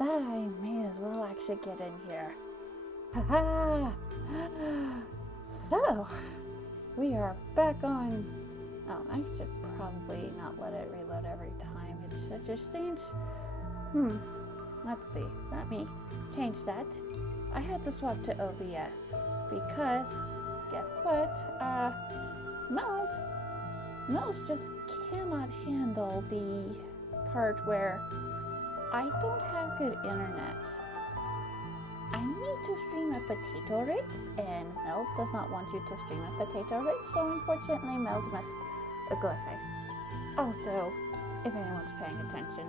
I may as well actually get in here. Haha! So, we are back on. Oh, I should probably not let it reload every time. It just seems. Let's see. Let me change that. I had to swap to OBS because, guess what? Meld just cannot handle the part where I don't have good internet. I need to stream at potato rates, and Meld does not want you to stream at potato rates, so unfortunately Meld must go aside. Also, if anyone's paying attention,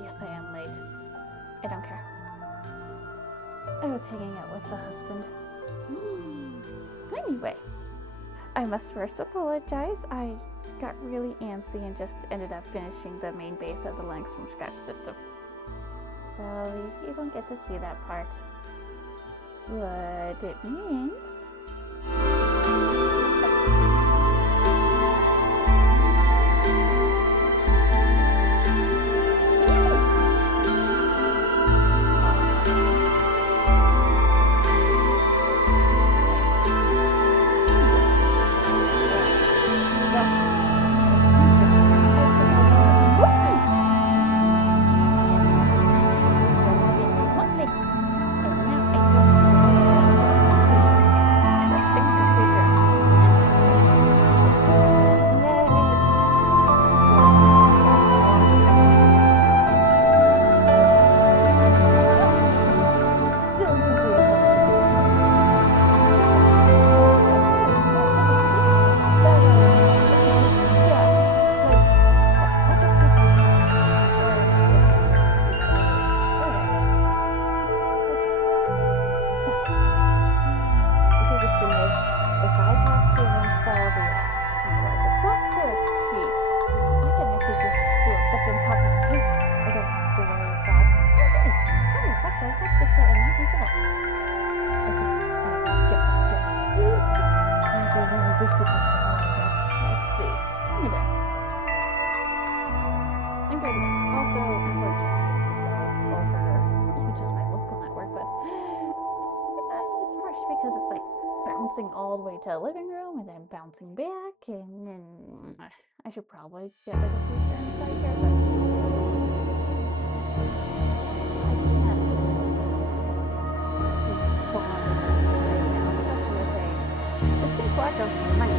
yes, I am late. I don't care. I was hanging out with the husband. Anyway, I must first apologize. I got really antsy and just ended up finishing the main base of the Langs from Scratch system. So you don't get to see that part. What it means... all the way to the living room and then bouncing back, and then I should probably get rid of these germs right here, but I can't keep bonding right now, especially with a distinct lack of money.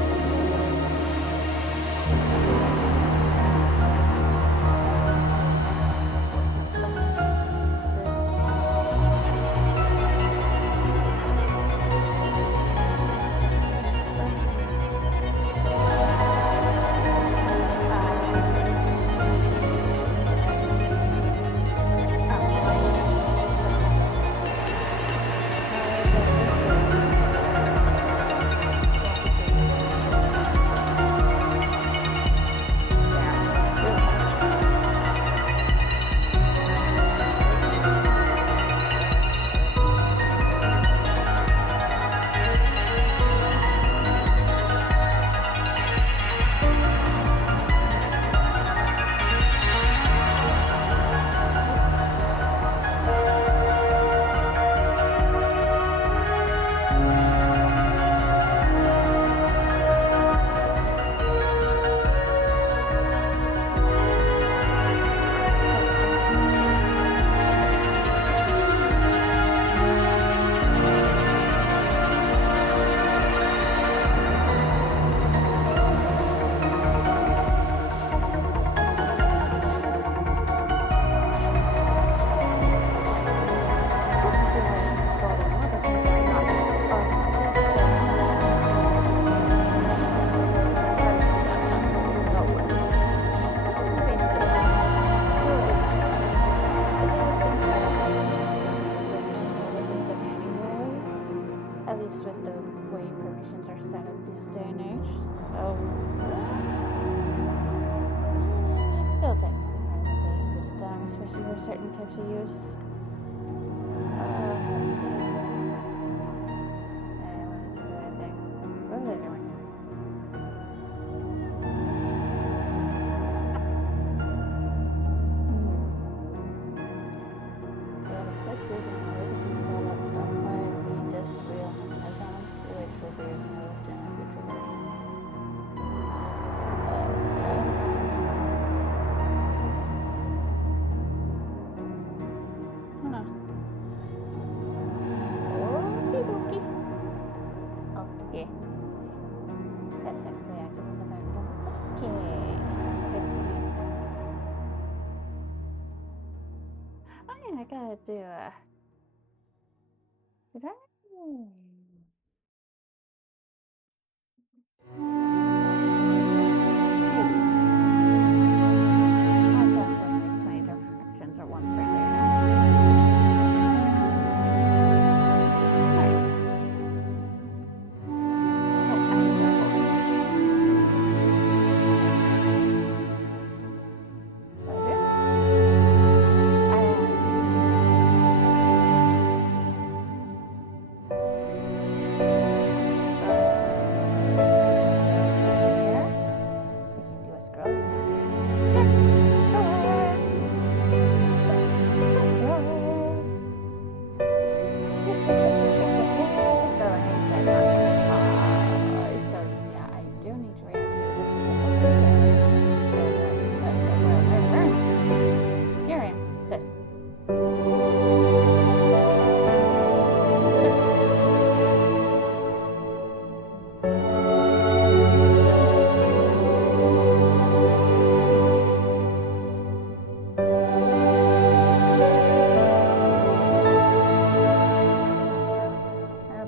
Especially for certain types of use. What are they doing? do a... Did I? Also, like 20 directions or once per layer now. Alright. Oh, I need that over. Closure. Here. We can do a scrolling now. Yeah. Scroll. So yeah, I do need to reactivate this Here I am. This.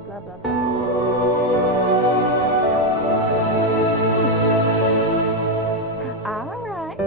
Blah blah blah. All right.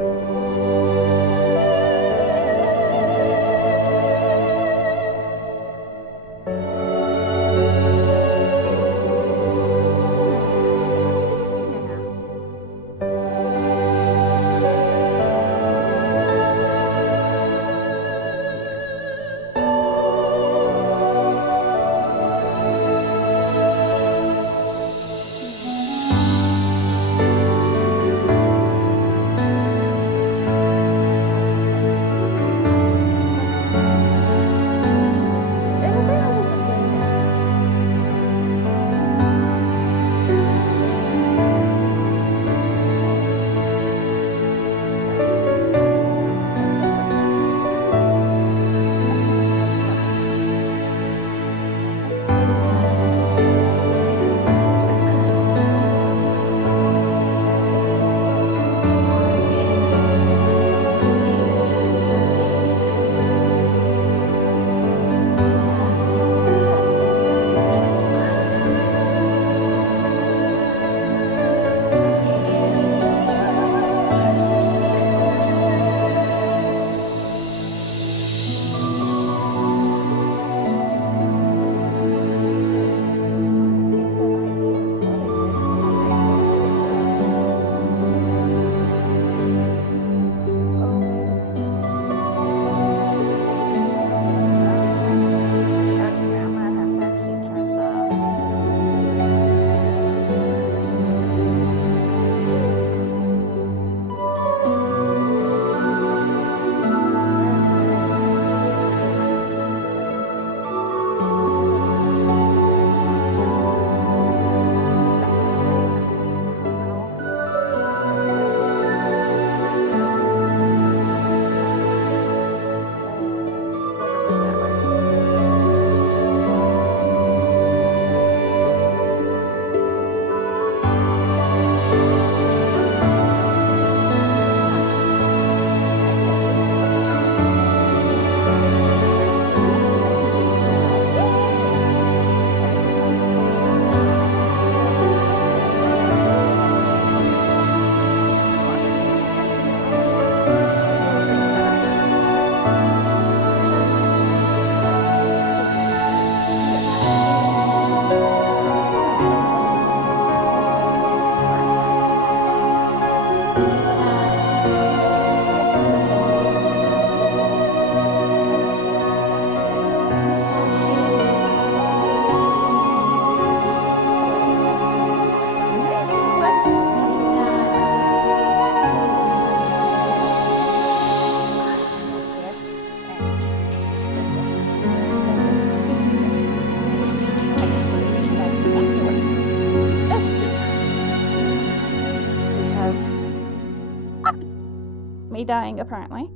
Me dying, apparently.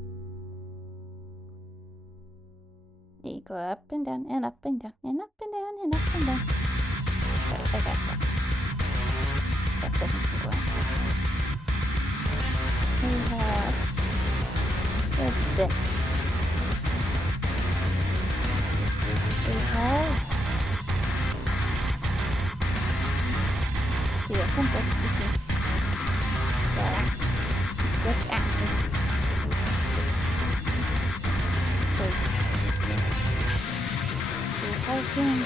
You go up and down and up and down and up and down and up and down. Wait, I got that. That doesn't keep going. We have this. Then,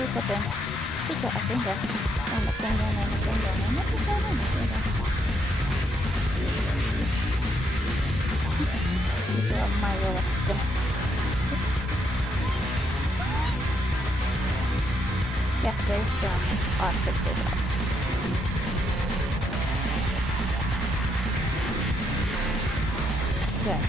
look up and pick up a finger, and a finger, and a finger, and a finger, and a finger. These are my little system. Yes, there's some objects as well. Good.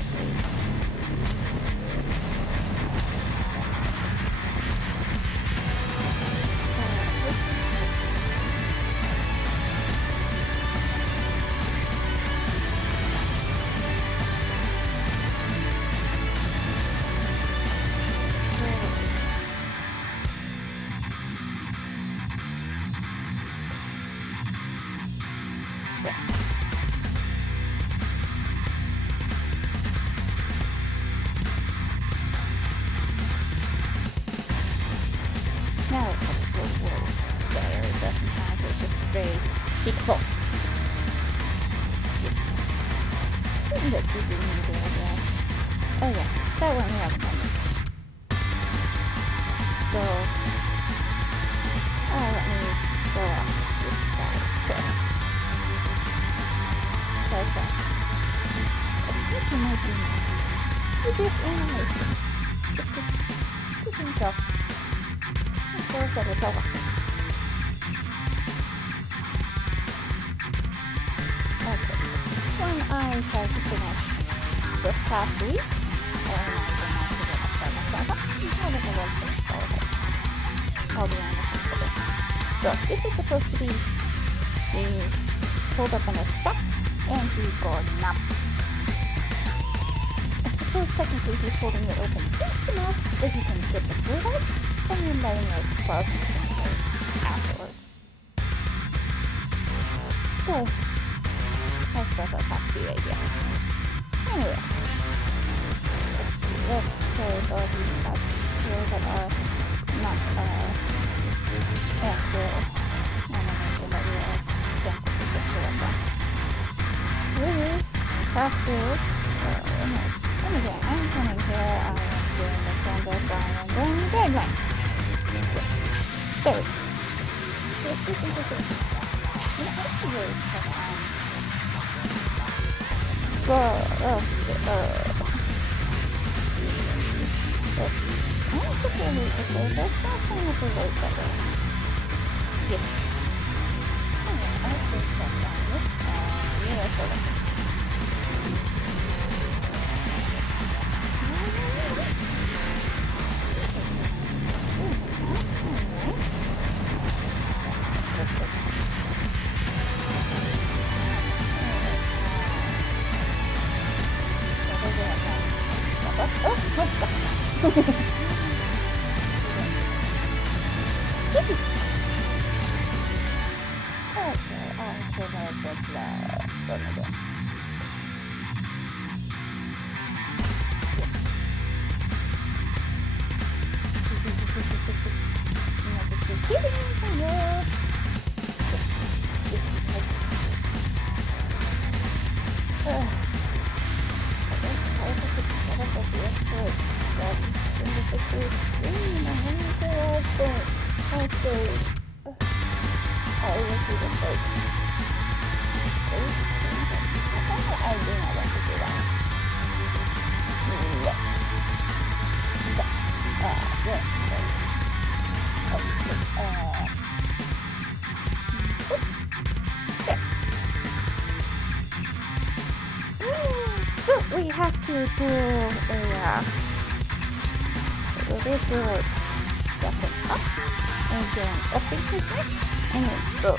Now it's a little there, it doesn't have it, just straight pixel. Oh yeah, that one we have done. So, let me go off this guy first. Like that. I think it might be nice. With this animation. Just keep himself. Forse le prova. Okay. When I tried to finish this past week, and I did not forget to start myself up, I was a little bit I'll be honest with this. So this is supposed to be the pulled up in his chest, and he's going up. I suppose technically he's holding it open just enough that he can get the fluid out, and then letting it close afterwards. So, I suppose that's not the idea. Anyway, let's close all these tabs here that are not actual animation that we are dancing to picture of them. Really? Afterwards, anyway, I'm coming here, I am doing the canvas, I am doing the guideline. There. We have to do a step it up and then up into it and then go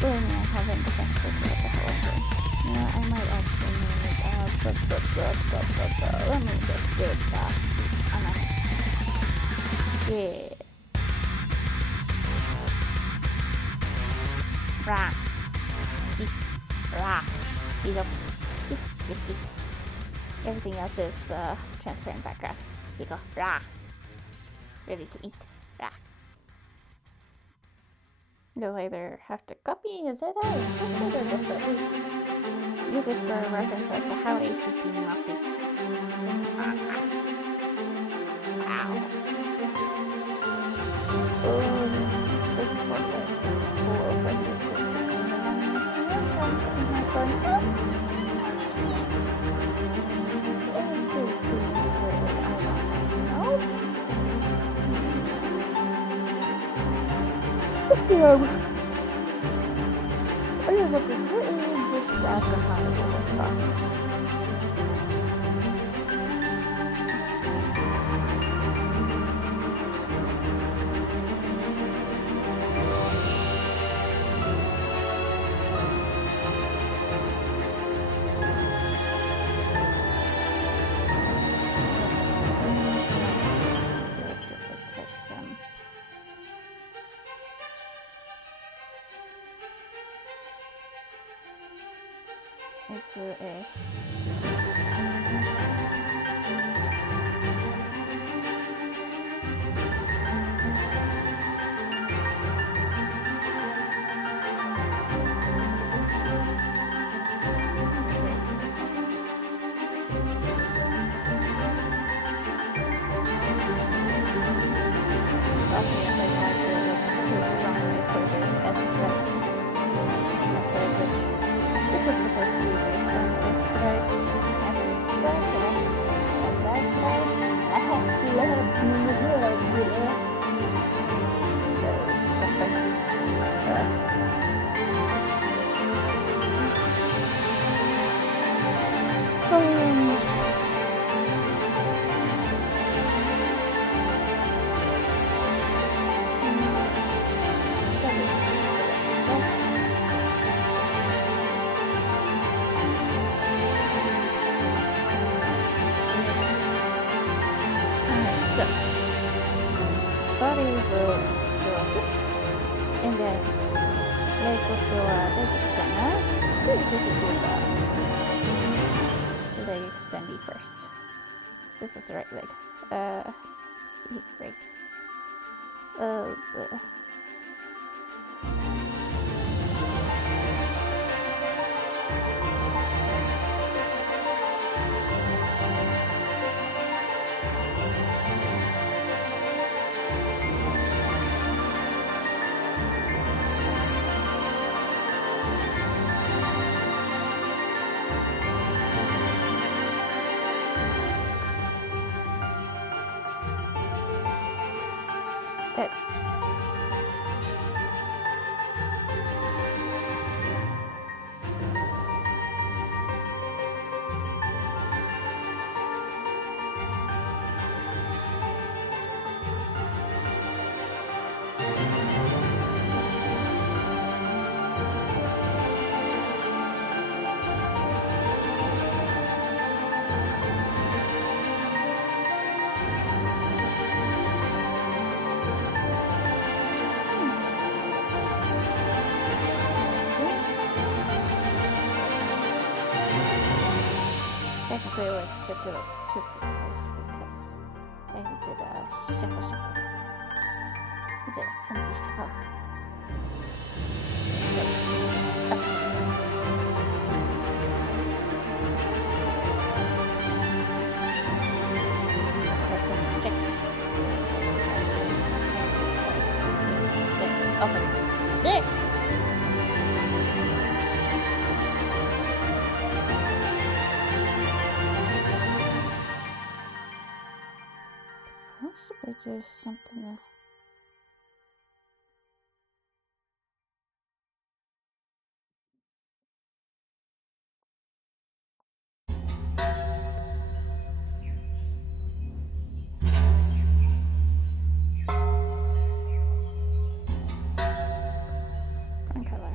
when I'm having the fences with the whole thing. Yeah, I might actually need let me just do it back. Yes. Rah. Rah. These are everything else is transparent background. Here you go. Rah. Ready to eat. Rah. You'll either have to copy as it or just at least use it for a reference as to how ATT must be. Wow. This one is full of Damn. I am looking really just bad behind all this stuff. It's a leg extendy first. This is the right leg. Great. Good. Technically, like shifted up 2 pixels because I did a shuffle. I did a fancy shuffle. Okay. There. Possibly there's something. Green color.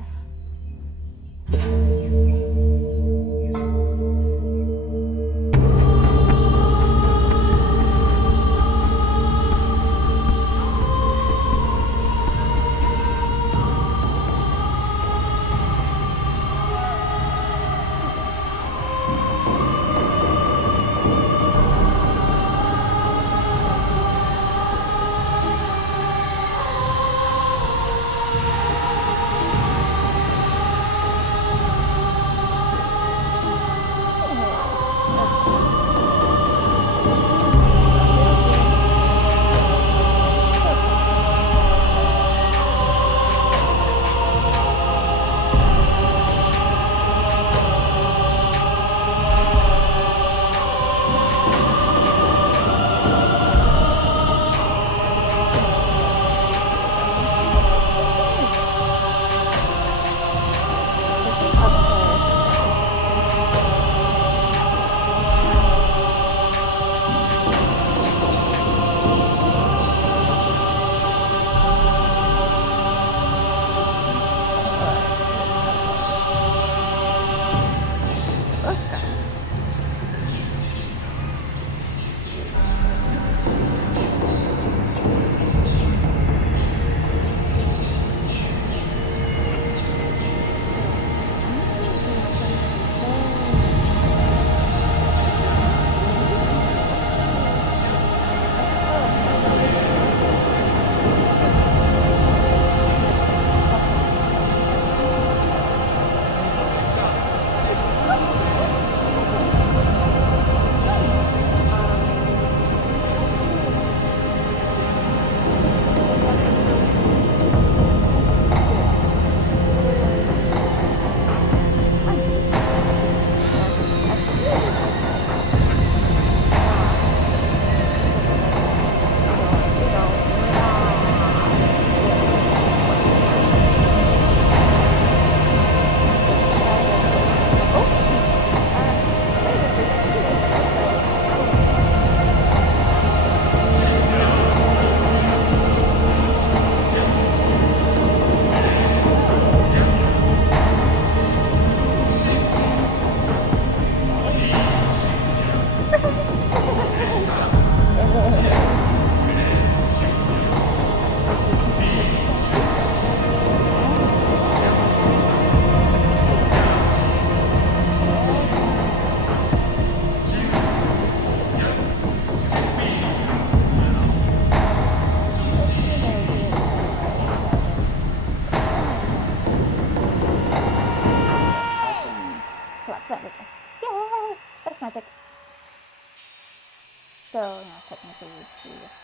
technically we just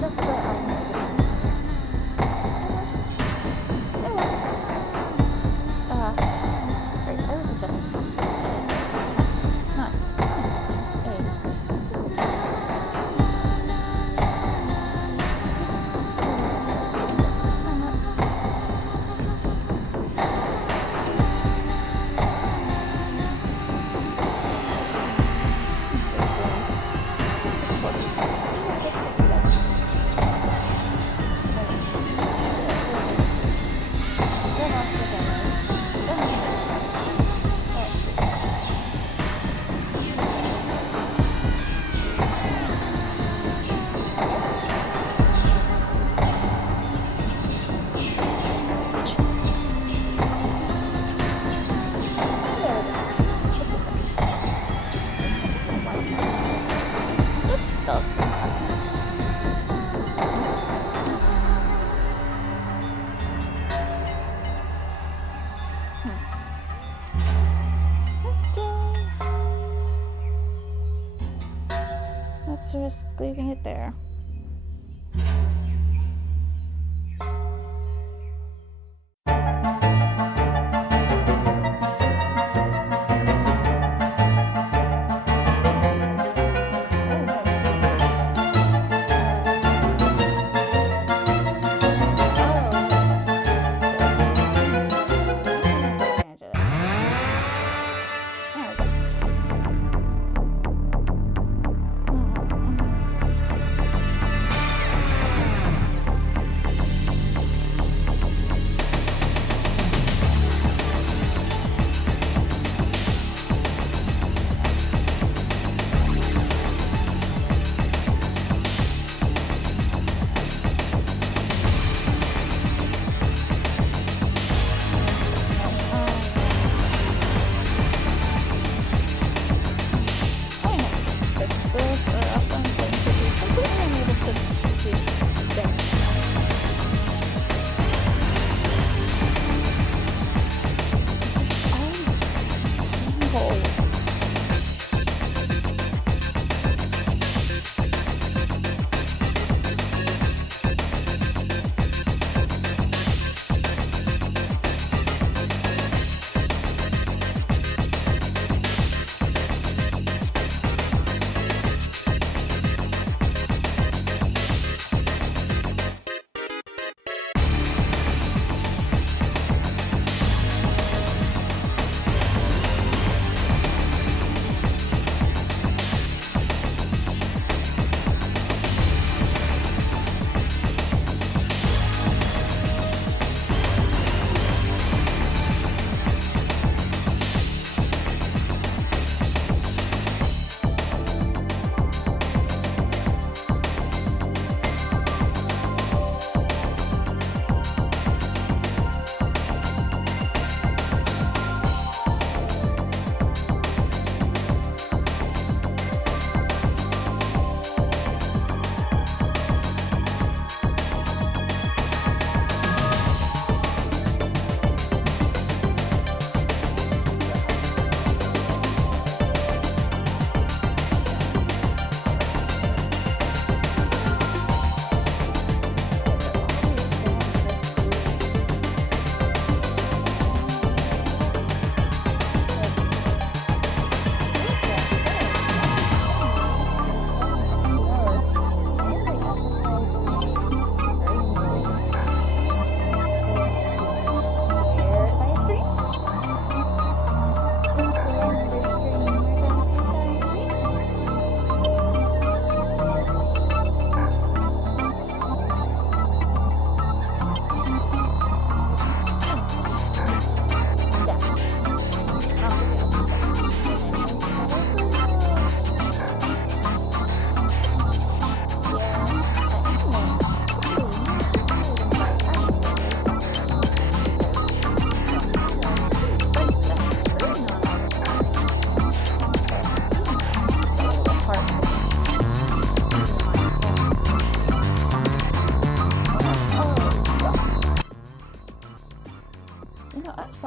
let's go out and make it. Great, I was adjusting. Come on. Let's risk leaving it there.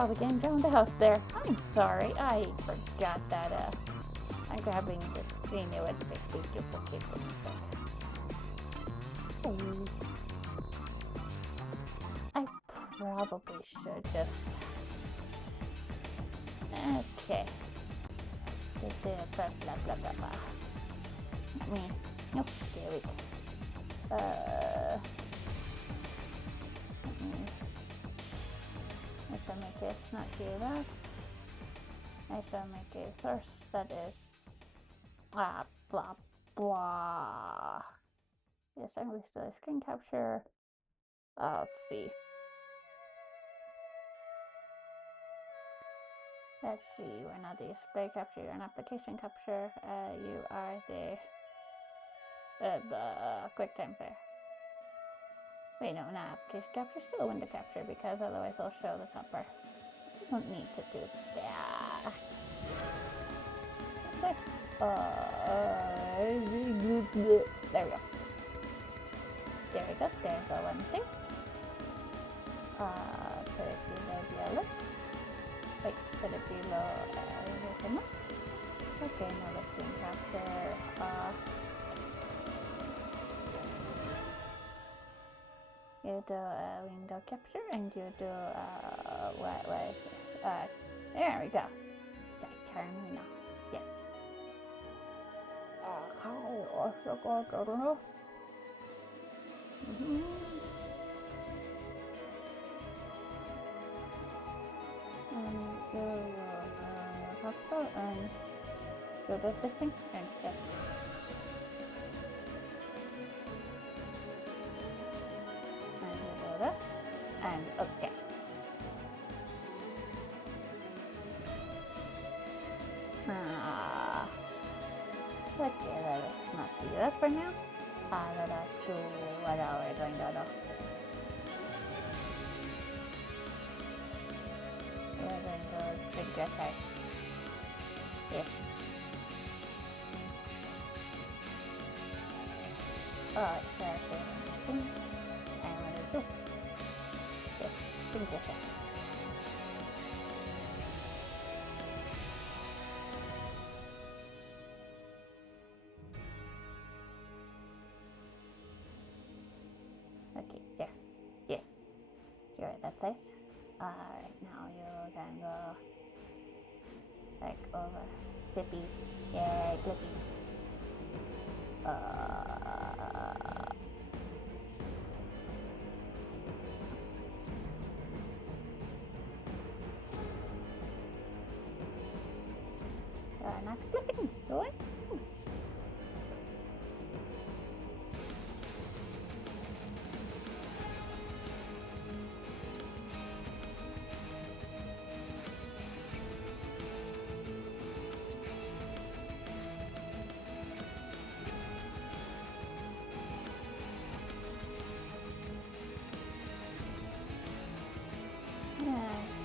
probably getting drowned out there. I'm sorry, I forgot that I'm grabbing the screen, it would basically duplicate things. I probably should just... Okay. Blah, blah, blah, blah, blah. Nope, there we go. I shall make it not here that. I shall make a source that is blah blah blah. Yes, I'm going to still screen capture. Let's see. Let's see, we're not the display capture, you're an application capture. You are the QuickTime Player. Wait, no, not application capture, still window capture, because otherwise I'll show the top bar. You don't need to do that. Okay. There we go. There we go, there's the one thing. Put it below yellow. Wait, put it below everything else. Okay, now let's screen capture. You do window capture and you do what is it? There we go. Terminal. Yes. How also got I don't know. And do capture and do this thing and yes. And okay. Okay, let us not see that for now. Let us do what are we going to do? We're going to drink your side. Yes. That's everything I want to do. Yes, drink your side. Okay, there. Yes. You're at that size. Alright, now you can go like over. Clippy. Yay, Clippy. You're not clipping. Go on.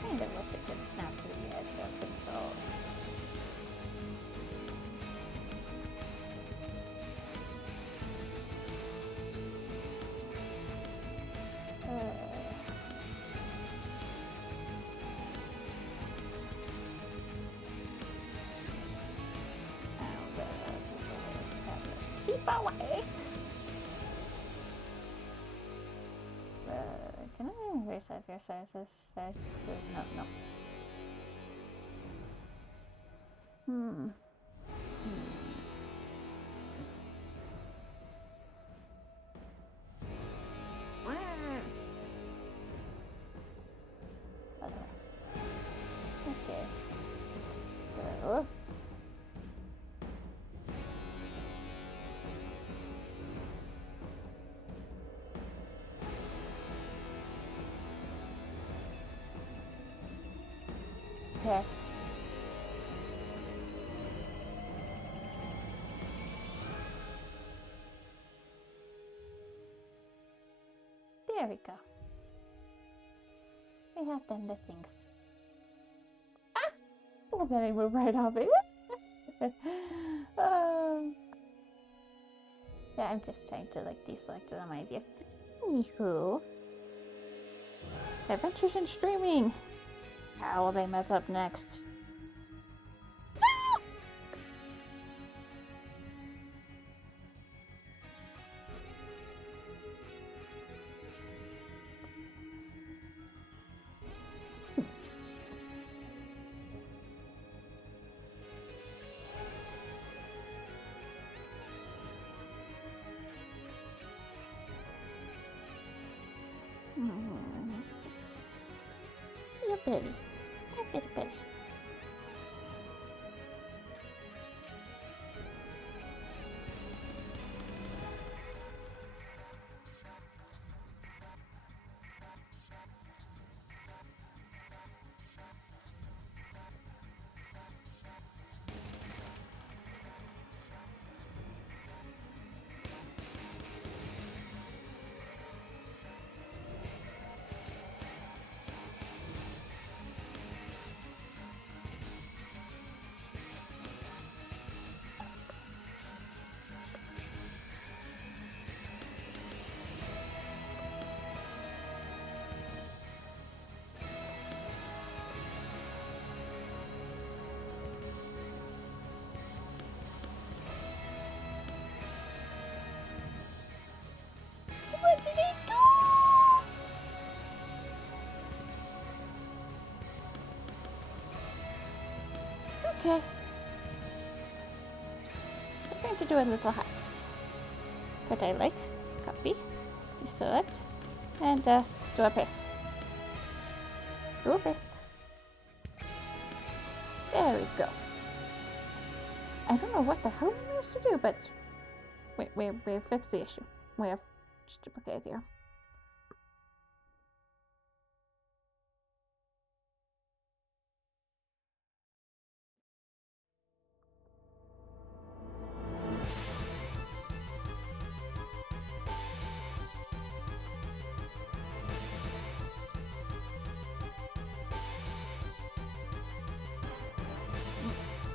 Kind of wish it could snap to the edge of control. Keep away! Can I resize your sizes? No. Okay. So. Okay. There we go. We have done the things. Ah! Well, then I move right off it. Yeah, I'm just trying to like deselect it on my view. Anywho. Adventures in streaming. How will they mess up next? A bitty. A bitty bitty. What did he do? Okay. We're going to do a little hack. That I like. Copy. Deselect. And do a paste. Do a paste. There we go. I don't know what the hell we managed to do, but we fixed the issue. We have just duplicate here.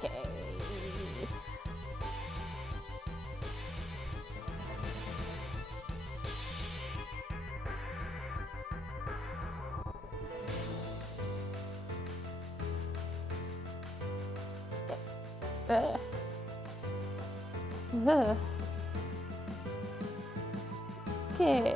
Okay. Ugh. Ugh. Okay.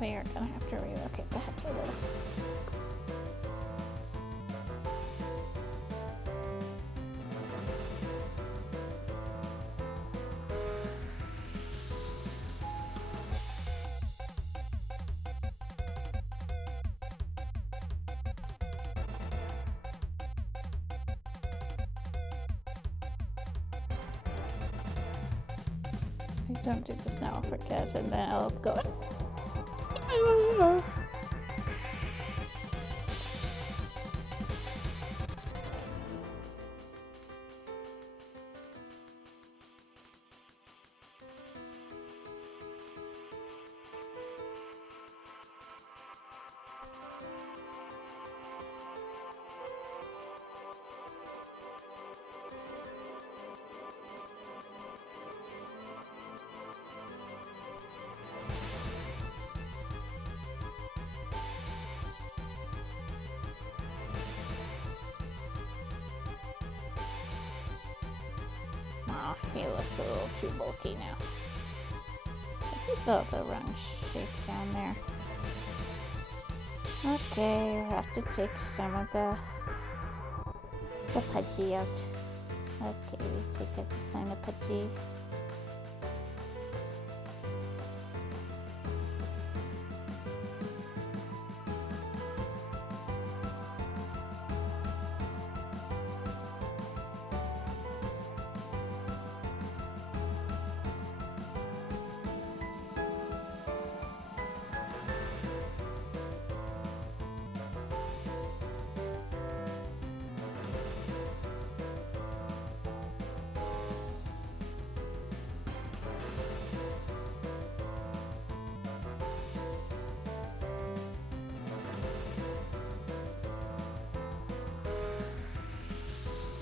We are gonna have to relocate that to the... I don't do this now, I forget, and then I'll go. Oh, he looks a little too bulky now. He's still the wrong shape down there. Okay, we'll have to take some of the pudgy out. Okay, we take out the sign of pudgy.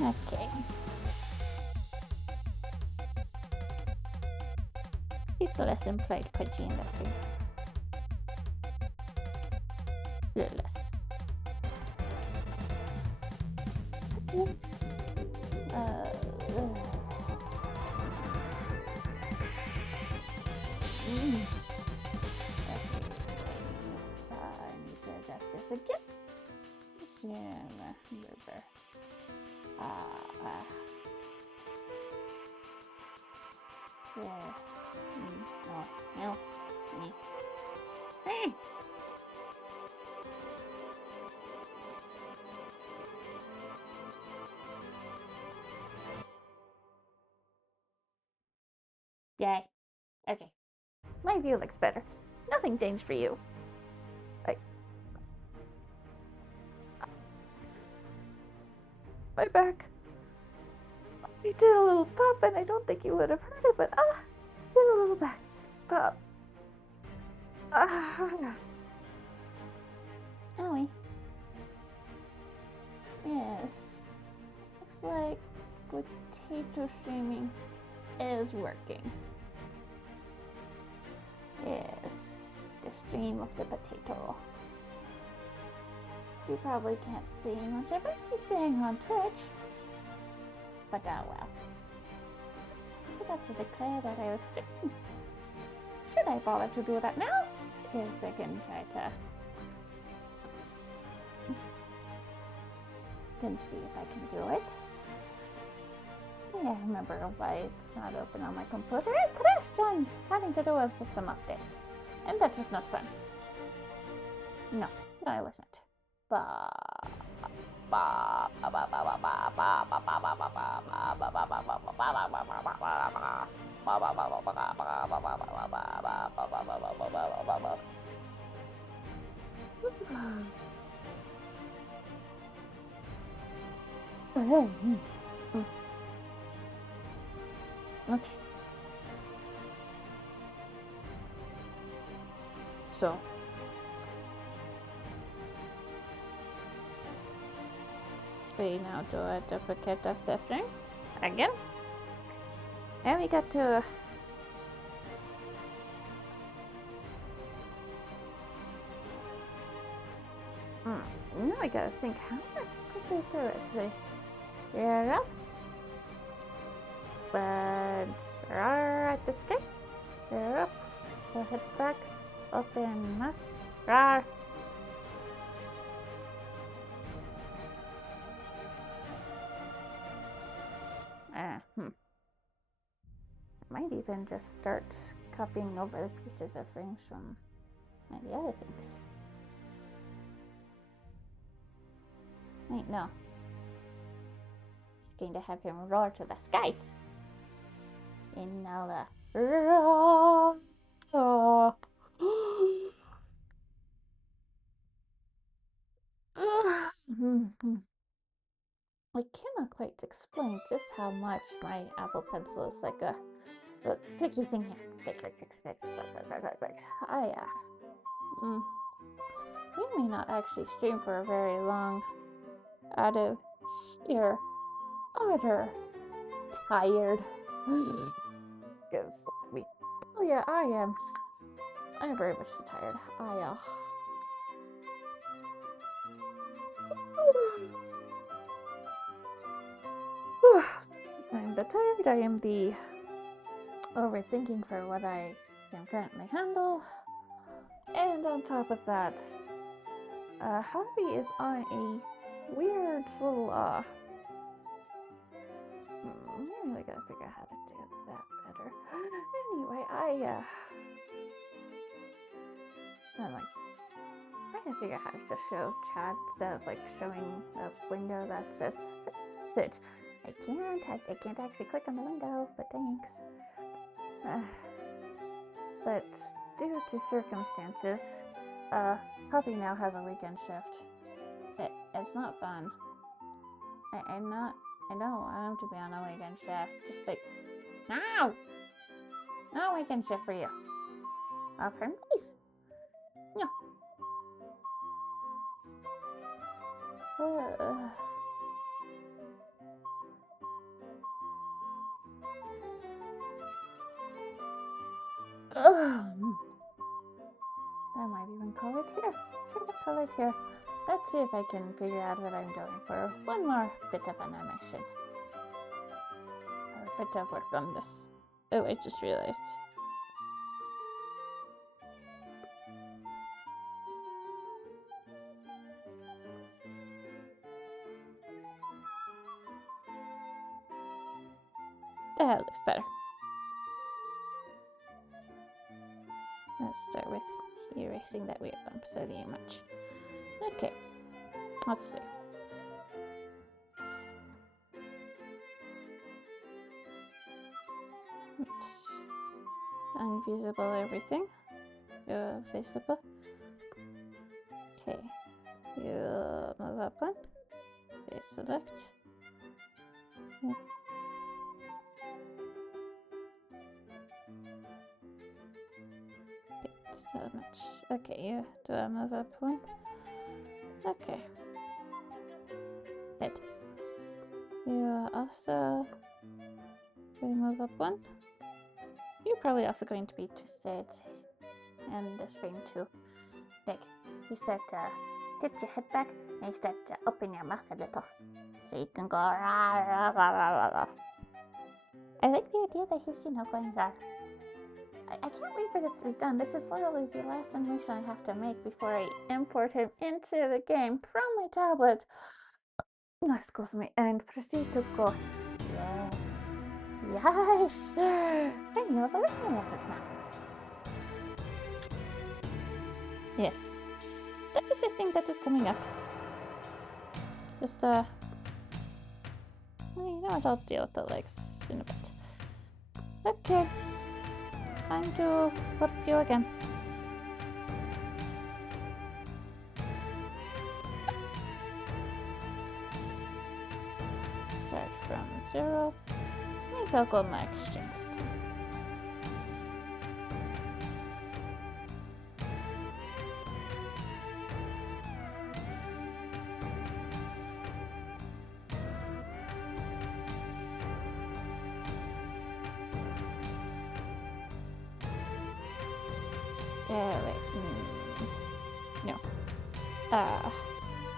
Okay. It's a lesson played Pudgy in the thing. Less. I need to adjust this again. No. Yay. Okay. My view looks better. Nothing changed for you. My back. I did a little pop, and I don't think you would have heard it, but did a little back pop. Owie. Yes. Looks like potato streaming is working. Yes. The stream of the potato. You probably can't see much of anything on Twitch. But well. I forgot to declare that I was streaming. Should I bother to do that now? Yes, I can try to... can see if I can do it. Yeah, I remember why it's not open on my computer. It crashed on having to do a system update. And that was not fun. No, I wasn't. Okay. So. We now do a duplicate of the frame again. And we got to now I gotta think how could we do it? So you're up. But right this guy. You're up. We'll head back. Open mouth. Rawr. I might even just start copying over the pieces of frames from the other things. Wait, no. Just going to have him roar to the skies. And now the roar. I cannot quite explain just how much my Apple Pencil is like a tricky thing here. We may not actually stream for a very long out of sheer utter tired. Because I'm very much tired. I'm the tired, I am the overthinking for what I can currently handle. And on top of that, Happy is on a weird little, I really gotta figure out how to do that better. Anyway, I gotta figure out how to just show chat instead of, like, showing a window that says, search. I can't actually click on the window, but thanks. But due to circumstances, Puppy now has a weekend shift. It's not fun. I don't want him to be on a weekend shift. Just like, no weekend shift for you. For me, no. Ugh. I might even call it here. Should I call it here? Let's see if I can figure out what I'm doing for one more bit of animation. Or a bit of work on this. Oh, I just realized. That looks better. Let's start with erasing that weird bump so the image. Okay, let's see. It's unvisible everything. You're visible. Okay, you move up one. Deselect. Yep. So much. Okay, you do I move up one? Okay. Head. You also do we move up one? You're probably also going to be twisted and this frame too. Like you start to tip your head back and you start to open your mouth a little. So you can go rah, rah, rah, rah, rah. I like the idea that he's, going rah. I can't wait for this to be done. This is literally the last animation I have to make before I import him into the game from my tablet. Excuse me, and proceed to go. Yes. Yes! I know the rest of my assets now. Yes. That is a thing that is coming up. Just, you know what, I'll deal with the legs in a bit. Okay. Time to warp you again. Start from 0. Maybe I'll go my exchange this time. Wait. No.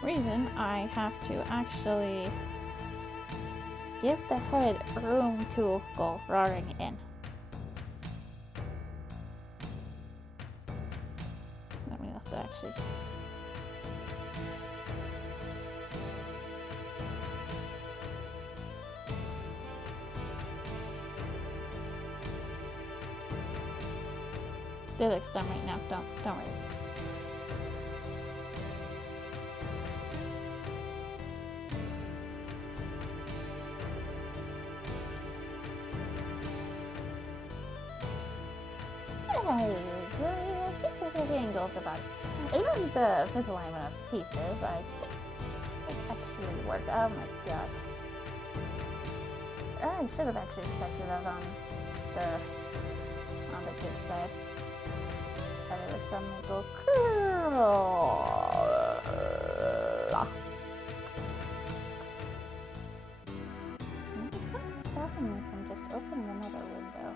Reason I have to actually give the head room to go roaring in. Let me also actually... They look done right now. Don't worry. The angle of the body. Even the misalignment of pieces, I think it actually worked. Oh my god. I should have actually expected that on the good side. But it would suddenly go curl. What's stopping me from just opening another window?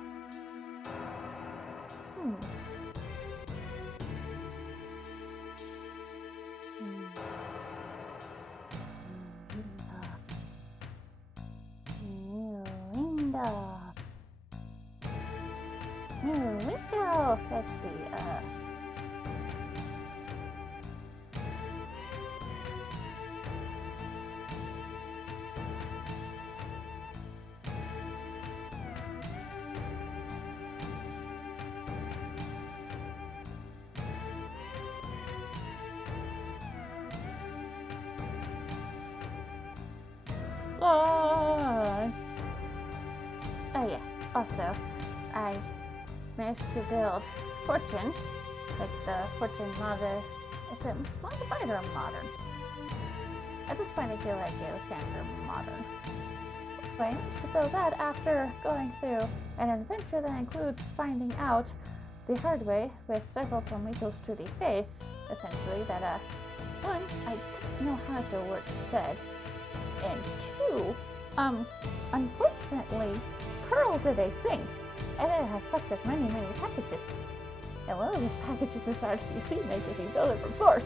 New window. Let's see. Oh yeah. Also, I managed to build Fortune, like the Fortune modder. It's a modified or modern? At this point, I feel like it was stands for modern. But I managed to build that after going through an adventure that includes finding out the hard way with several tomatoes to the face, essentially, that one, I didn't know how the word said, and two, unfortunately, Pearl did a thing and it has fucked up many packages. And one of those packages is actually seen making builder from source.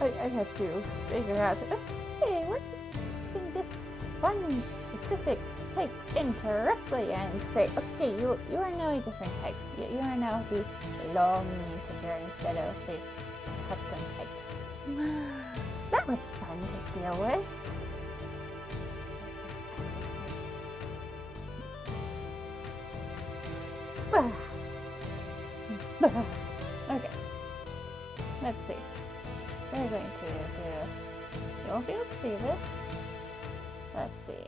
I had to figure out, okay, we're using this one specific type incorrectly, and say, okay, you are now a different type. You are now the long integer instead of this custom type. That was fun to deal with. Okay, let's see. We're going to do, you won't be able to see this. Let's see.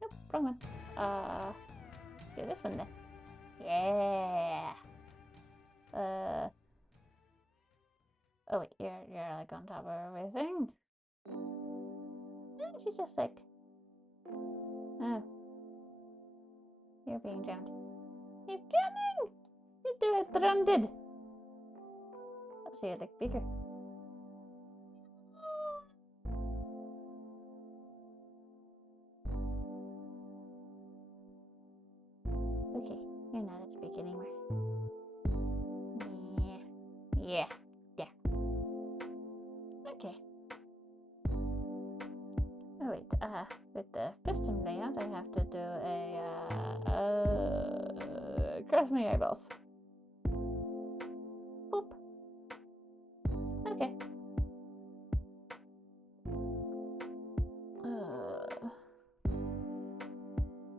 Nope, wrong one. Do this one then. Yeah. Oh wait, you're like on top of everything. And she's just like, oh, you're being jammed. You're jamming! You do it, drummed. Let's see, like bigger. Okay, you're not at speak anymore. Yeah. Okay. Oh wait, with the custom layout, I have to do a cross my eyeballs. Boop. Okay.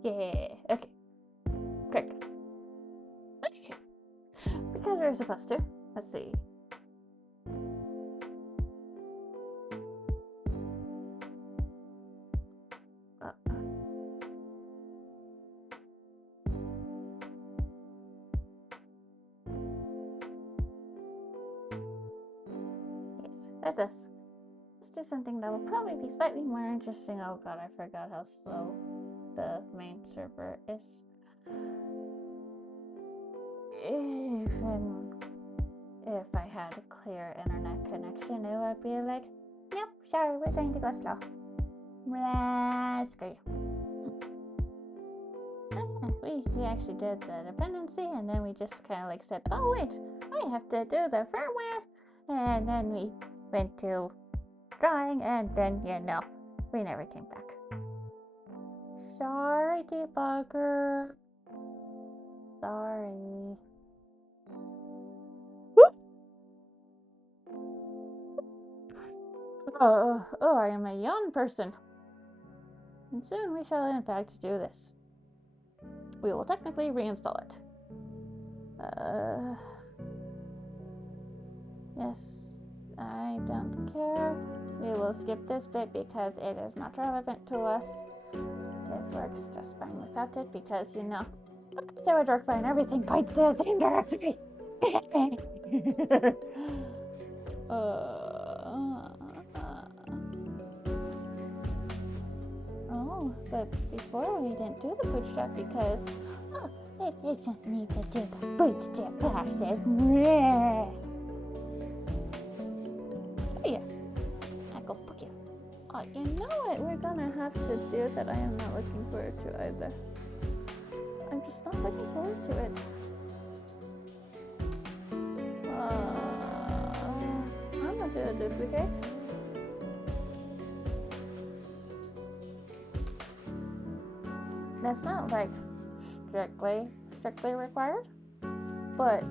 Yeah. Okay. Great. Okay. Because we're supposed to. Let's see. Yes, that does. Let's do something that will probably be slightly more interesting. Oh god, I forgot how slow the main server is. Even if I had a clear internet connection, it would be like, nope, sorry, we're going to go slow. Screw you. We actually did the dependency, and then we just kind of like said, oh wait, I have to do the firmware, and then we went to drawing, and then we never came back. Sorry, debugger. Sorry. Oh, I am a young person. And soon we shall in fact do this. We will technically reinstall it. Yes, I don't care. We will skip this bit because it is not relevant to us. It works just fine without it because, so it would work fine. Everything points to the same direction. Oh, but before we didn't do the bootstrap because, it isn't need to do the bootstrap process. Oh yeah, I go fuck you. Oh, you know what we're gonna have to do that I am not looking forward to either. I'm just not looking forward to it. I'm gonna do a duplicate. That's not like strictly required, but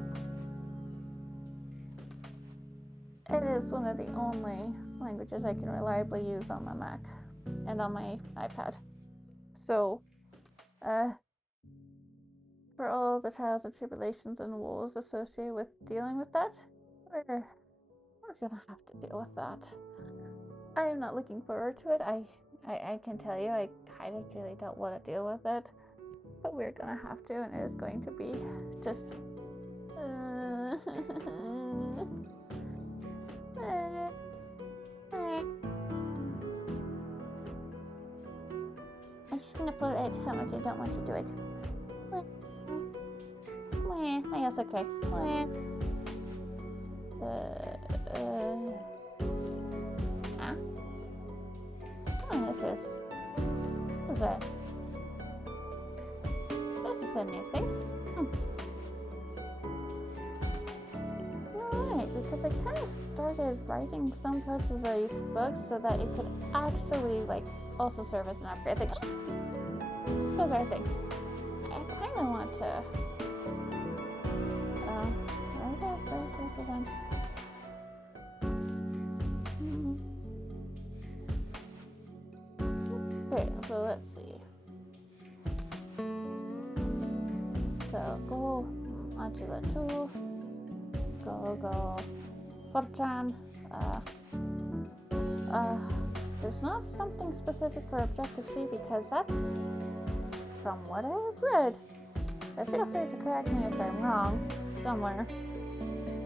it is one of the only languages I can reliably use on my Mac and on my iPad. So, for all the trials and tribulations and woes associated with dealing with that, we're gonna have to deal with that. I am not looking forward to it. I can tell you, I kind of really don't want to deal with it, but we're gonna have to, and it is going to be just. I sniffle at how much I don't want to do it. I also cry. Huh? What is this? What is that? This is a new thing. Alright, because I kind of started writing some parts of these books so that it could actually, like, also serve as an upgrade. I think those are things. I kind of want to. Okay, so let's see. So go Angela 2. Go Fortran. There's not something specific for Objective C because that's from what I've read. Feel free to correct me if I'm wrong somewhere.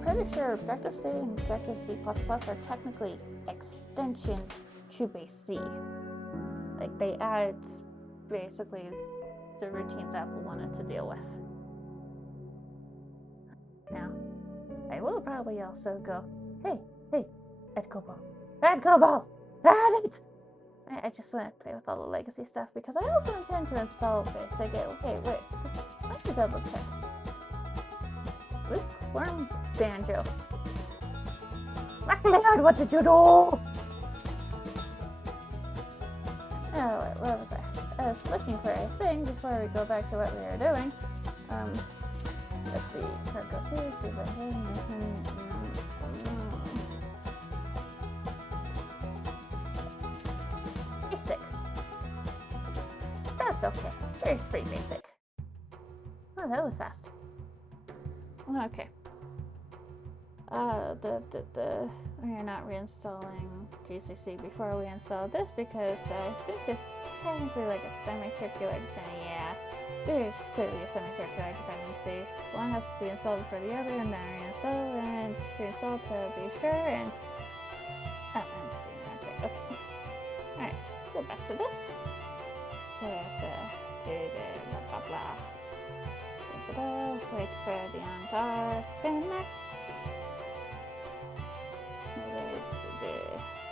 Pretty sure Objective C and Objective C++ are technically extensions to base C. Like they add basically the routines Apple wanted to deal with. Now, I will probably also go, hey, add COBOL, add it! I just want to play with all the legacy stuff because I also intend to install basic. Okay, wait, let me double check. Luke Worm Banjo. Lord, what did you do? Oh, wait, where was I? I was looking for a thing before we go back to what we were doing. Let's see. Cargo series, basic. That's okay. There's free basic. Oh, that was fast. Okay. We're not reinstalling GCC before we install this because I think it's technically like a semicircular kind. There's clearly a semicircular dependency. One has to be installed before the other, and then reinstall to be sure. And I'm seeing that right. Okay. All right. Go back to this. There's blah blah blah. Wait for the entire connect.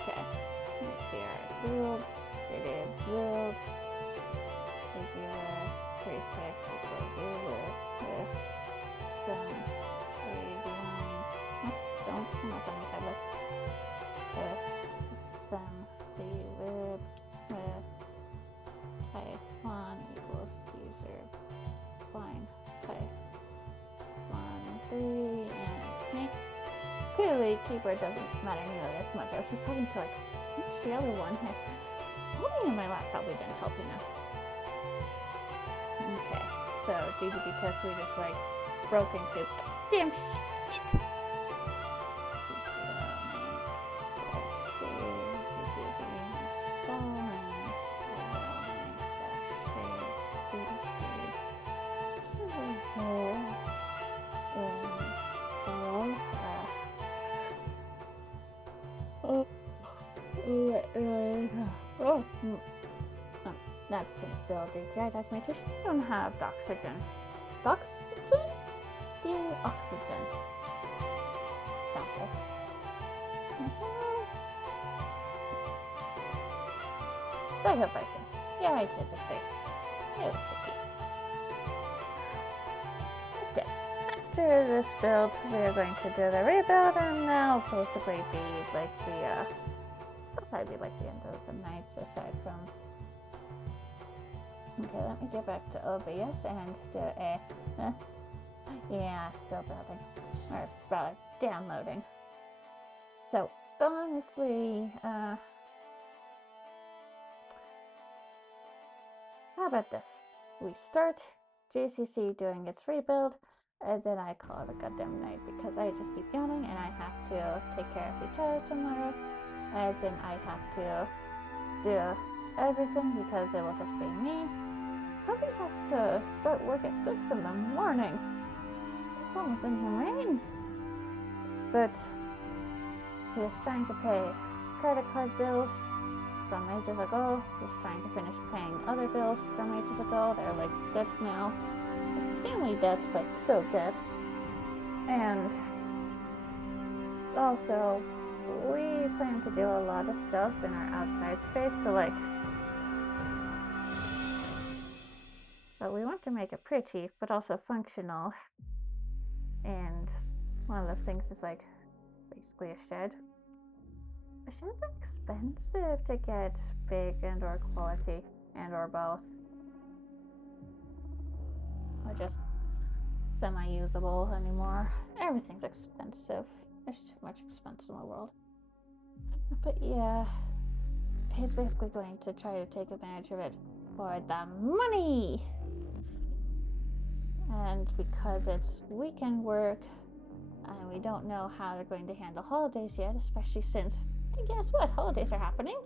Okay. Make your build. Build. Take your prefix equals over with some line. Don't come up on the tablet. With system dlib with Python equals user. Fine. Python 3 and make. Clearly, keyboard doesn't matter nearly as much. I was just having to which the other one had. Only on my laptop we didn't help enough. Okay, so DDB test we just broke into damn shit. That's to build API documentation. I don't have Doxygen. Doxygen? Deoxygen. Sample. Backup icon. Yeah, I did the thing. It was the key. Okay. After this build, we are going to do the rebuild, and that'll basically be that'll probably be the end of the night, aside from. Okay, let me get back to OBS and do a. Yeah, still building. Or rather, downloading. So, honestly, how about this? We start GCC doing its rebuild, and then I call it a goddamn night because I just keep yawning and I have to take care of the child tomorrow. As in, I have to do everything because it will just be me. Hubby has to start work at 6 in the morning. It's almost in the rain. But he is trying to pay credit card bills from ages ago. Just trying to finish paying other bills from ages ago. They're like debts now. Family debts, but still debts. And also, we plan to do a lot of stuff in our outside space to like, but we want to make it pretty, but also functional. And one of those things is like basically a shed. A shed's expensive to get big and or quality and or both. Or just semi-usable anymore. Everything's expensive. There's too much expense in the world. But yeah, he's basically going to try to take advantage of it for the money. And because it's weekend work, and we don't know how they're going to handle holidays yet, especially since, guess what, holidays are happening.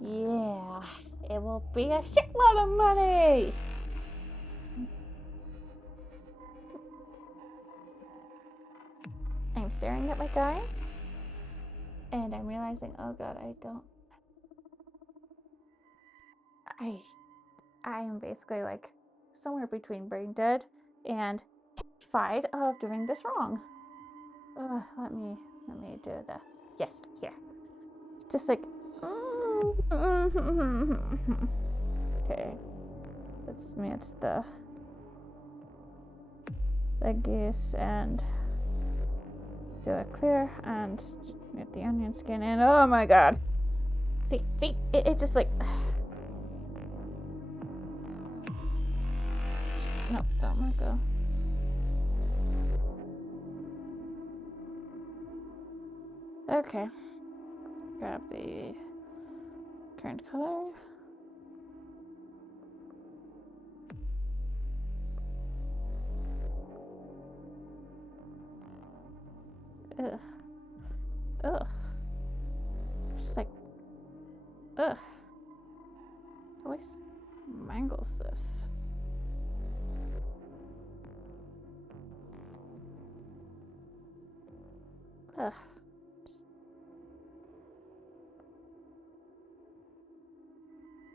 Yeah, it will be a shitload of money. I'm staring at my guy, and I'm realizing, oh god, I am basically like somewhere between brain dead and terrified of doing this wrong. Let me do the, yes, here. Just like, okay, let's mute the geese and do it clear and mute the onion skin, and oh my god, see, it just like, no, don't let go. Okay, grab the current color. Ugh. Just like, ugh. Always mangles this. Ugh.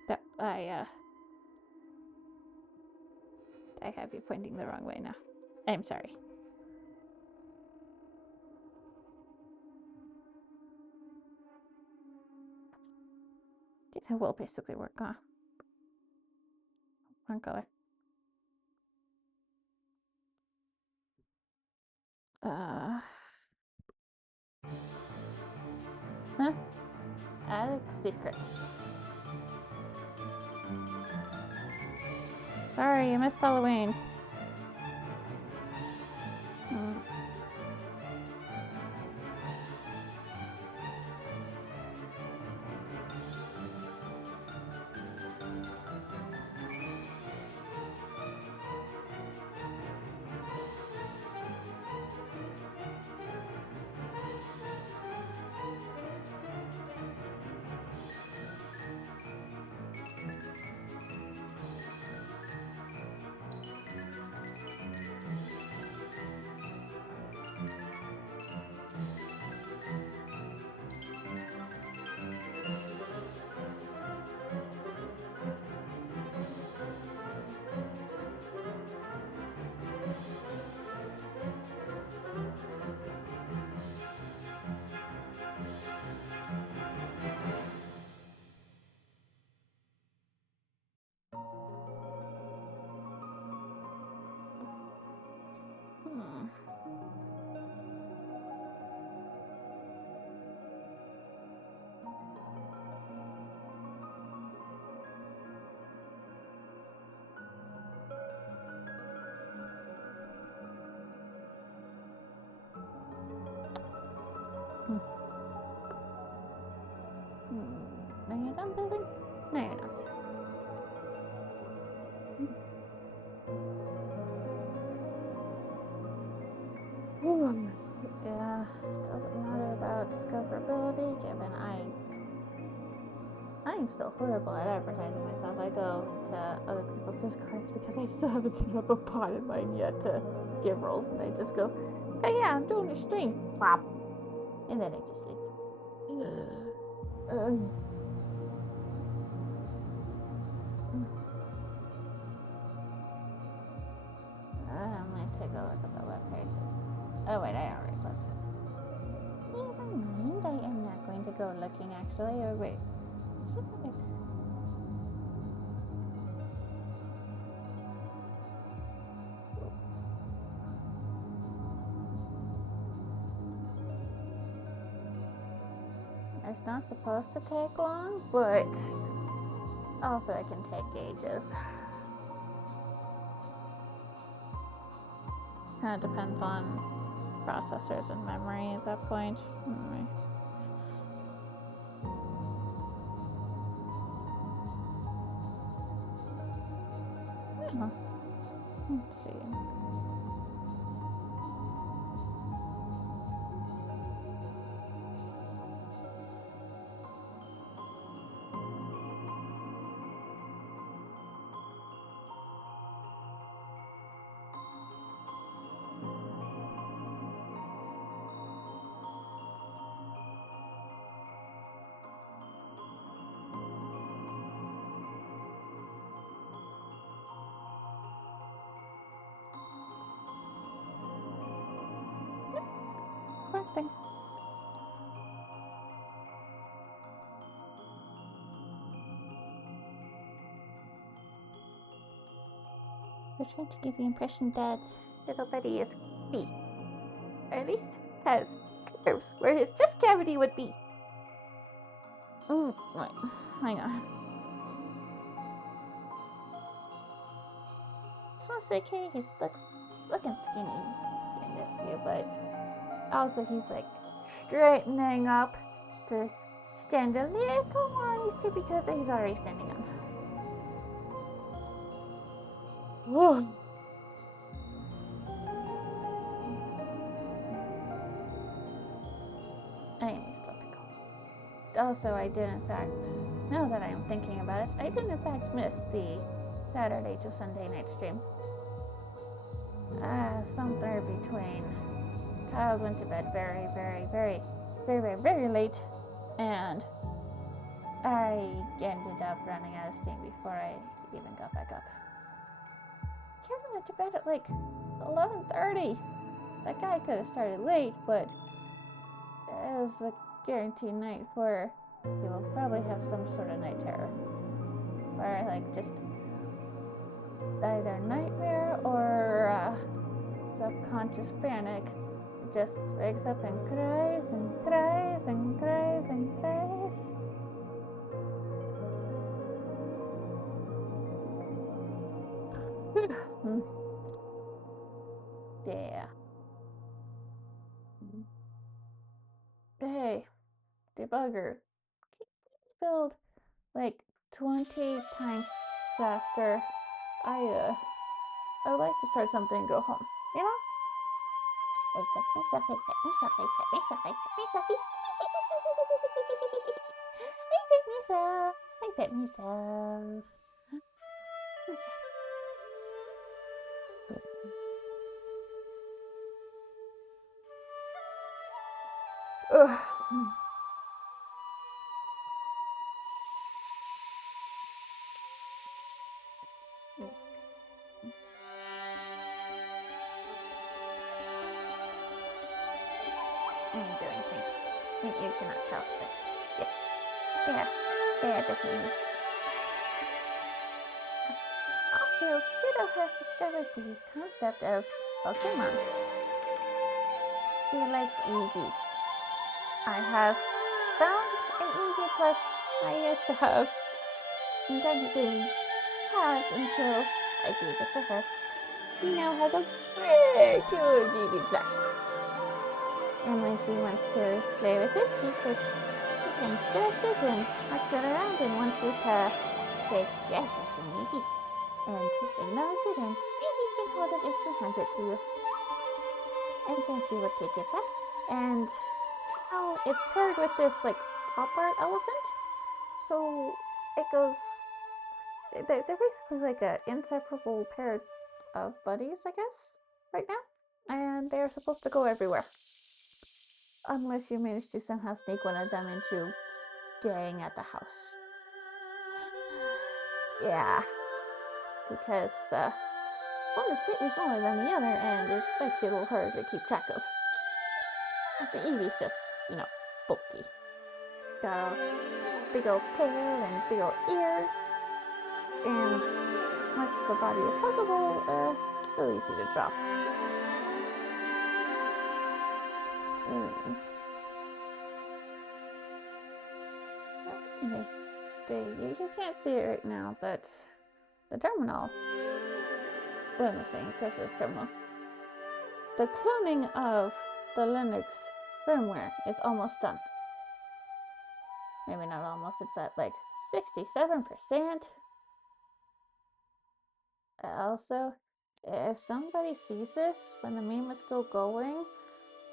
That I have you pointing the wrong way now. I'm sorry. It will basically work, huh? One color. Huh? Alex secret. Sorry, I missed Halloween. Are you done building? No, you're not. Yeah, doesn't matter about discoverability, given I'm still horrible at advertising myself. I go into other people's Discords because I still haven't set up a bot in mine yet to give rolls, and I just go, hey, yeah, I'm doing a stream, plop, and then I just leave. I'm gonna take a look at the webpage. Oh wait, I already closed it. Never mind, I am not going to go looking actually. Oh wait. It's not supposed to take long, but also it can take ages. Kind of depends on processors and memory at that point. Let's see. Correct thing. We're trying to give the impression that little buddy is free. Or at least has curves where his chest cavity would be. Ooh, wait, hang on. It's mostly okay. He's looking skinny in this view, but also he's like straightening up to stand a little more on his tippy toes that he's already standing on. Whoa. Anyways, also, I did in fact, now that I'm thinking about it, I did in fact miss the Saturday to Sunday night stream. Somewhere between child went to bed very late, and I ended up running out of steam before I even got back up. Kevin went to bed at like 11:30. That guy could have started late, but it was a guaranteed night where he will probably have some sort of night terror. Where like just either nightmare or subconscious panic. Just wakes up and cries and cries and cries and cries. Yeah. Hey, debugger, can you please build like 20 times faster? I would like to start something and go home. You know? Hey, pet me, Sophie, pet me, Sophie, pet me, Sophie, pet me, Sophie. I pet myself. Ugh. I'm doing things. You cannot tell, but yeah, definitely. Also, Pluto has discovered the concept of Pokemon. She likes Eevee. I have found an Eevee plush I used to have, and technically have until I gave it to her. She now has a regular Eevee plush. And when she wants to play with it, she can stretch it and touch it around, and wants you to say, yes, it's an Eevee, and acknowledge it, and maybe you can hold it if she hands it to you. And then she would take it back, and now it's paired with this like pop art elephant, so it goes, they're basically like an inseparable pair of buddies, I guess, right now, and they're supposed to go everywhere. Unless you manage to somehow sneak one of them into staying at the house. Yeah, because one is slightly smaller than the other, and it's actually a little harder to keep track of. But Evie's just, bulky. Got a big old tail and big old ears, and much as the body is huggable, still easy to drop. Anyway, you can't see it right now, but the terminal, what am I saying? Chris's terminal. The cloning of the Linux firmware is almost done. Maybe not almost, it's at like 67%. Also, if somebody sees this when the meme is still going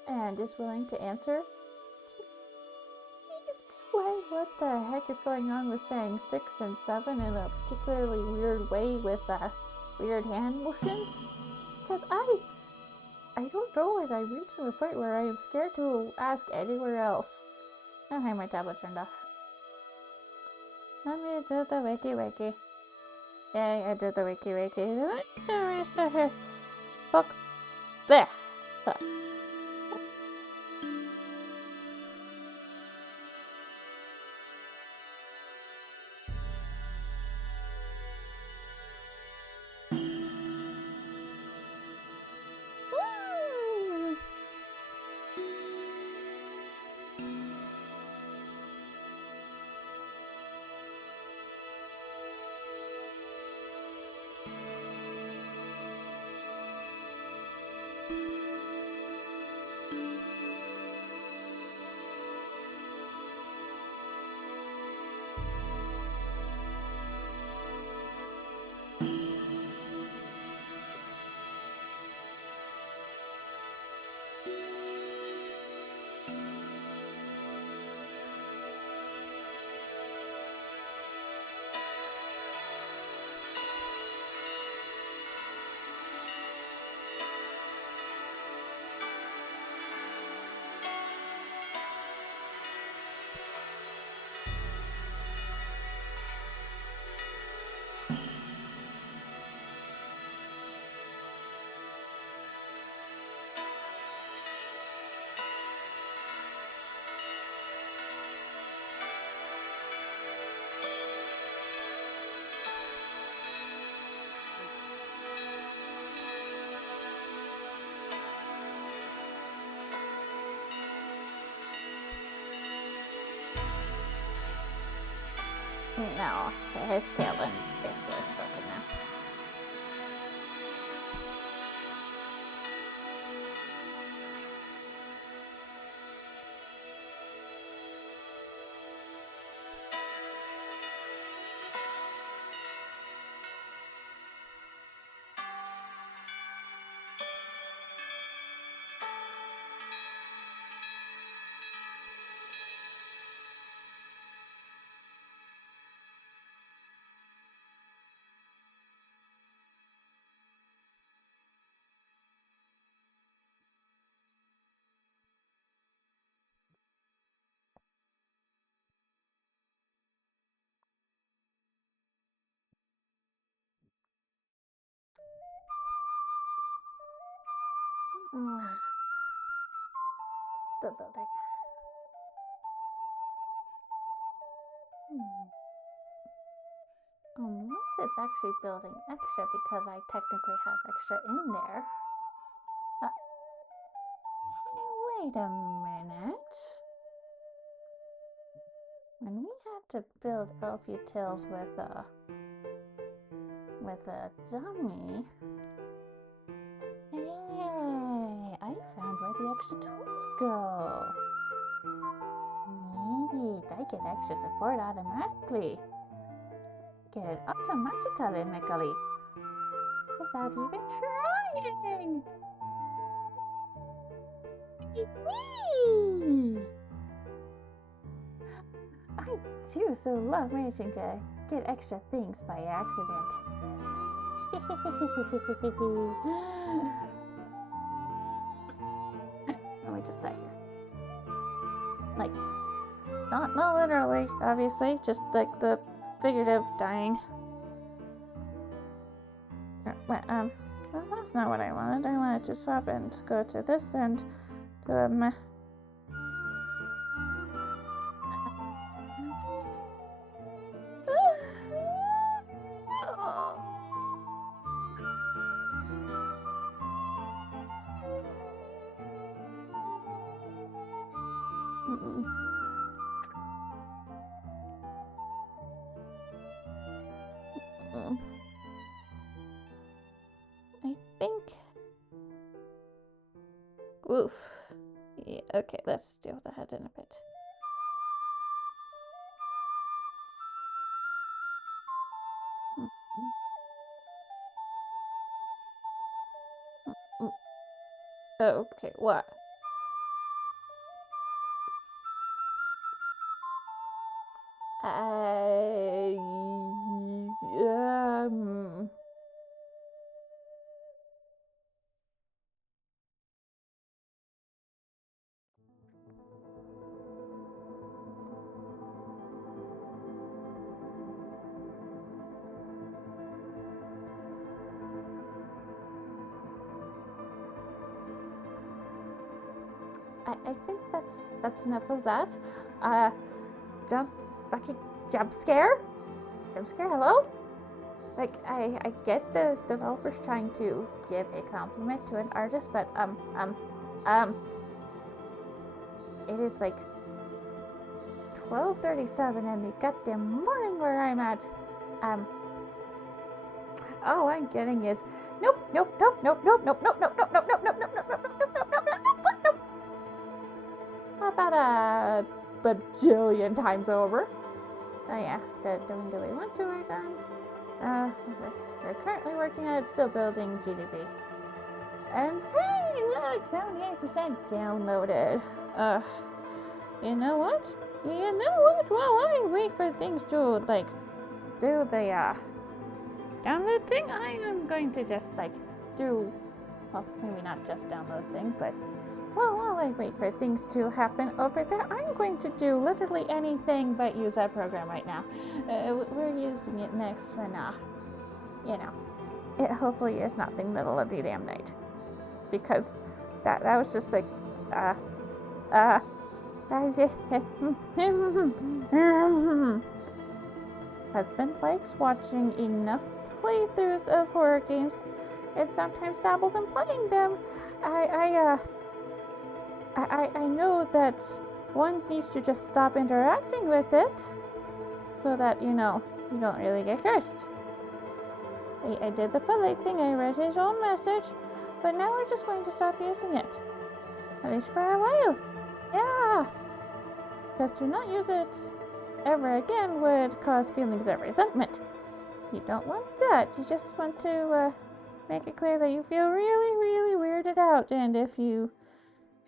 and is willing to answer, please explain what the heck is going on with saying 6 and 7 in a particularly weird way with weird hand motions. Because I don't know, and I've reached the point where I am scared to ask anywhere else. Oh, hey, my tablet turned off. Let me do the wiki. Yeah, I did the wiki. Let me reset here. Book. There. No, his tail and basically is broken now. Still building. Unless it's actually building extra because I technically have extra in there. Wait a minute. When we had to build elf utils with a dummy. Hey, I found where the extra tools go. Maybe I get extra support automatically. Get it automatically without even trying. Whee! I do so love managing to get extra things by accident. Let me just start here. Like, Not literally, obviously, just like the figurative dying. Well, that's not what I wanted. I wanted to swap and go to this end to I think. Oof. Yeah, okay, let's deal with that in a bit. Okay, what? I think that's enough of that. Jump scare? Jump scare, hello? Like, I get the developers trying to give a compliment to an artist, but, it is like 12:37 in the goddamn morning where I'm at. All I'm getting is nope. About a bajillion times over. Oh yeah, the window we want to work on. We're currently working on it, still building GDP. And hey, look, 78% downloaded. You know what? While I wait for things to like do the download thing, I am going to just like do, well, maybe not just download thing, but while I wait for things to happen over there, I'm going to do literally anything but use that program right now. We're using it next when, it hopefully is not the middle of the damn night. Because that was just like, husband likes watching enough playthroughs of horror games and sometimes dabbles in playing them. I know that one needs to just stop interacting with it so that, you don't really get cursed. I did the polite thing, I read his own message, but now we're just going to stop using it. At least for a while. Yeah. Because to not use it ever again would cause feelings of resentment. You don't want that. You just want to make it clear that you feel really, really weirded out. And if you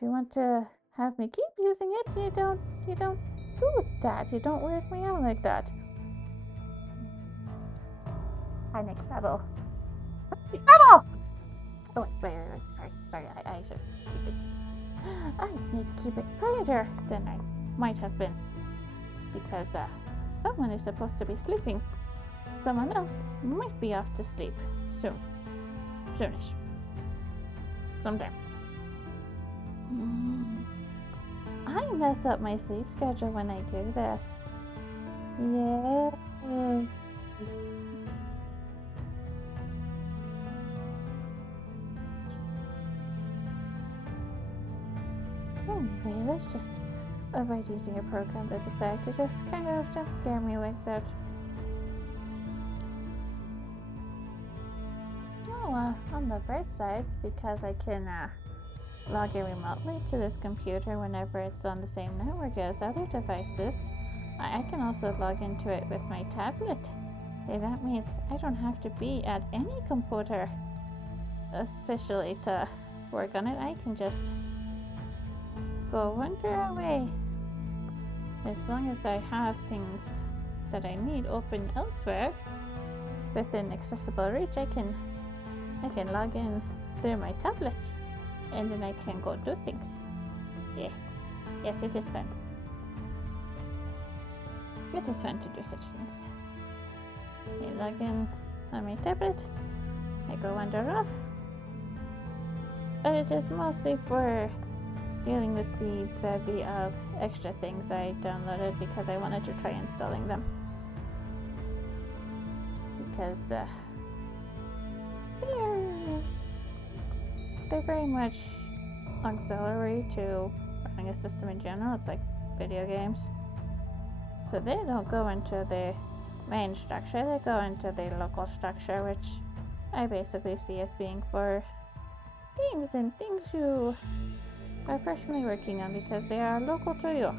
want to have me keep using it, you don't do that. You don't weird me out like that. Hi, Nick. Rebel. Rebel! Oh, wait. Sorry. I should keep it. I need to keep it quieter than I might have been. Because someone is supposed to be sleeping. Someone else might be off to sleep soon. Soonish. Sometime. I mess up my sleep schedule when I do this. Yeah. Anyway, let's just avoid using a program that decides to just kind of jump scare me like that. Oh, on the bright side, because I can log in remotely to this computer whenever it's on the same network as other devices, I can also log into it with my tablet. And that means I don't have to be at any computer officially to work on it. I can just go wander away. As long as I have things that I need open elsewhere within accessible reach, I can log in through my tablet and then I can go do things. Yes, it is fun. it is fun to do such things. I log in on my tablet, I go wander off, but it is mostly for dealing with the bevy of extra things I downloaded because I wanted to try installing them. Because they're very much auxiliary to running a system in general. It's like video games. So they don't go into the main structure, they go into the local structure, which I basically see as being for games and things you are personally working on because they are local to you.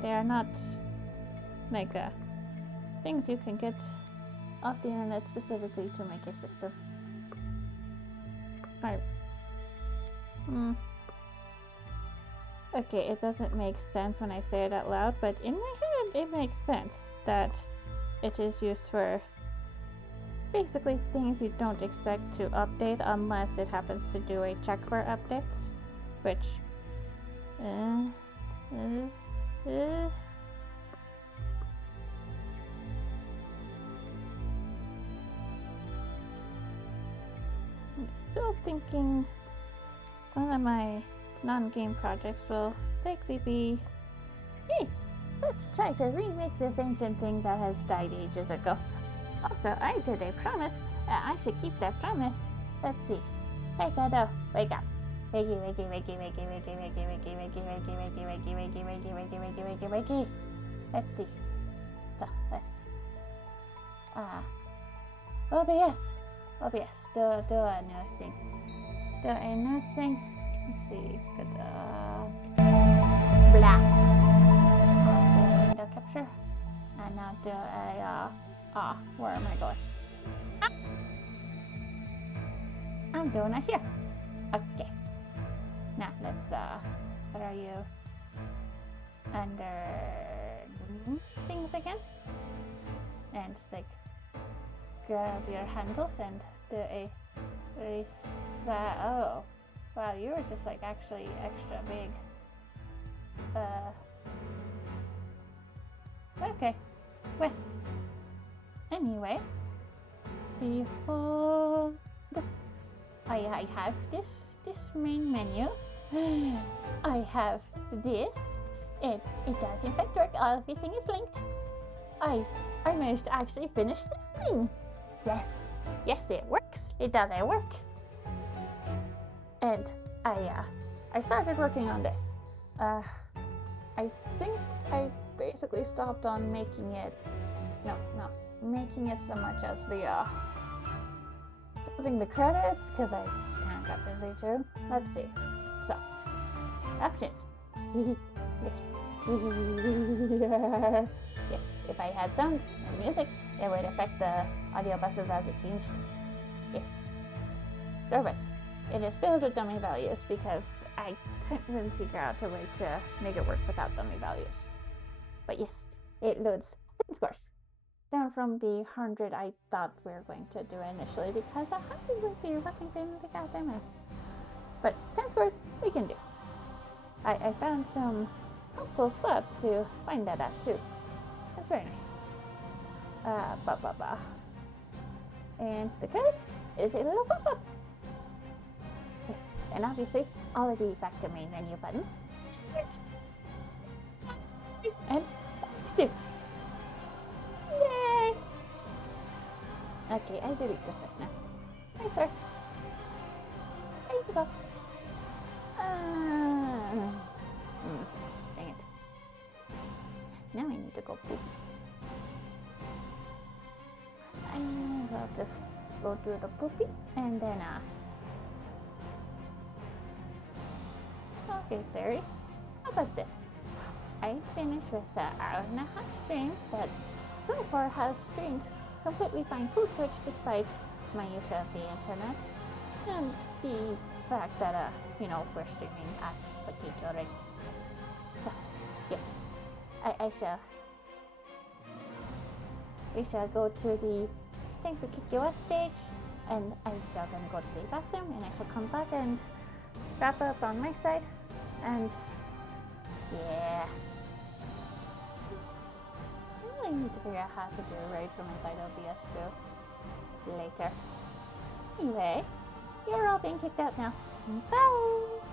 They are not like things you can get off the internet specifically to make a system. Alright. Okay, it doesn't make sense when I say it out loud, but in my head it makes sense that it is used for basically things you don't expect to update unless it happens to do a check for updates, which I'm still thinking one of my non-game projects will likely be, hey, let's try to remake this ancient thing that has died ages ago. Also, I did a promise. I should keep that promise. Let's see. Hey, Gado, wake up. Wakey, wakey, wakey, wakey, wakey, wakey, wakey, wakey, wakey, wakey, wakey, wakey, wakey, wakey, wakey, wakey, wakey. Let's see. So, let's OBS. Do a new thing. Do a new thing. Let's see. Good. Blah. Window capture. And now do a where am I going? I'm doing it here. Okay. Now let's what are you under things again? And like grab your handles and do a oh wow, you were just like actually extra big. Okay. Well, anyway, behold, I have this main menu. I have this. It does in fact work. Everything is linked. I managed to actually finish this thing. Yes, it works. It does work. And I started working on this. I think I basically stopped on making it. No, making it so much as the building the credits because I kind of got busy too. Let's see. So, options. Yes, if I had sound and music, it would affect the audio buses as it changed. Yes. Storyboards. It is filled with dummy values because I couldn't really figure out a way to make it work without dummy values. But yes, it loads 10 scores. Down from the 100 I thought we were going to do initially because 100 would be working in the goddamn mess. But 10 scores we can do. I found some helpful spots to find that at too. That's very nice. And the credits is a little pop-up. Yes, and obviously all of the factor main menu buttons. And too. Yay! Okay, I delete the source now. My source. There you go. Dang it. Now I need to go poop. I'll just go do the poopy and then okay, Siri. How about this? I finished with the hour and a half stream that so far has streamed completely fine through Twitch despite my use of the internet and the fact that we're streaming at potato rates. So yes, we shall go to the Thank for Kick You Out stage and I shall then go to the bathroom and I shall come back and wrap up on my side and yeah. to figure out how to do a raid from inside OBS too. Later. Anyway, you're all being kicked out now. Bye!